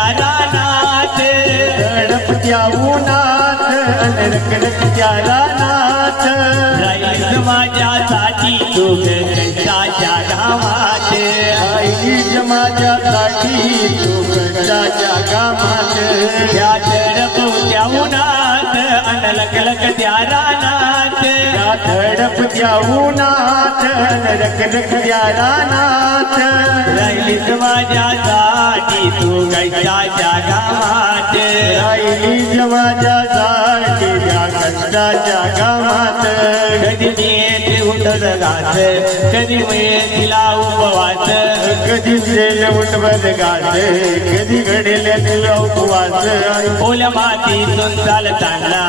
रखल्या रानात गणपत्या उन्हात आणि रखरखत्या रानात राहील माझ्यासाठी तू कंटाच्या गावात राहिलीच माझ्यासाठी तू कंटाच्या गावात त्या धडपत्या उन्हात अन लखलखत्या रानात त्या धडपत्या उन्हात आणि रखरखत्या रानात राहिलीस माझ्यासाठी तू कंटाच्या गावात राहिलीच माझ्यासाठी त्या कष्टाच्या गावात कधी मी उठत घात कधी मी तिला उपवास कधी जेल उठवत गात कधी घडेल तुला उपवास ओल्या मातीतून चालताना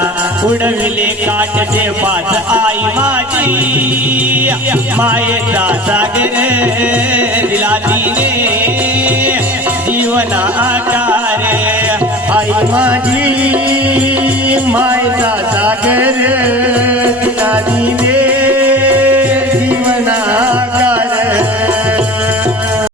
उडविले काठचे पाच आई माझी मायेचा सागर दिला तिने जीवना आकार आई माझी मायचा सागर दिला दिने जीवना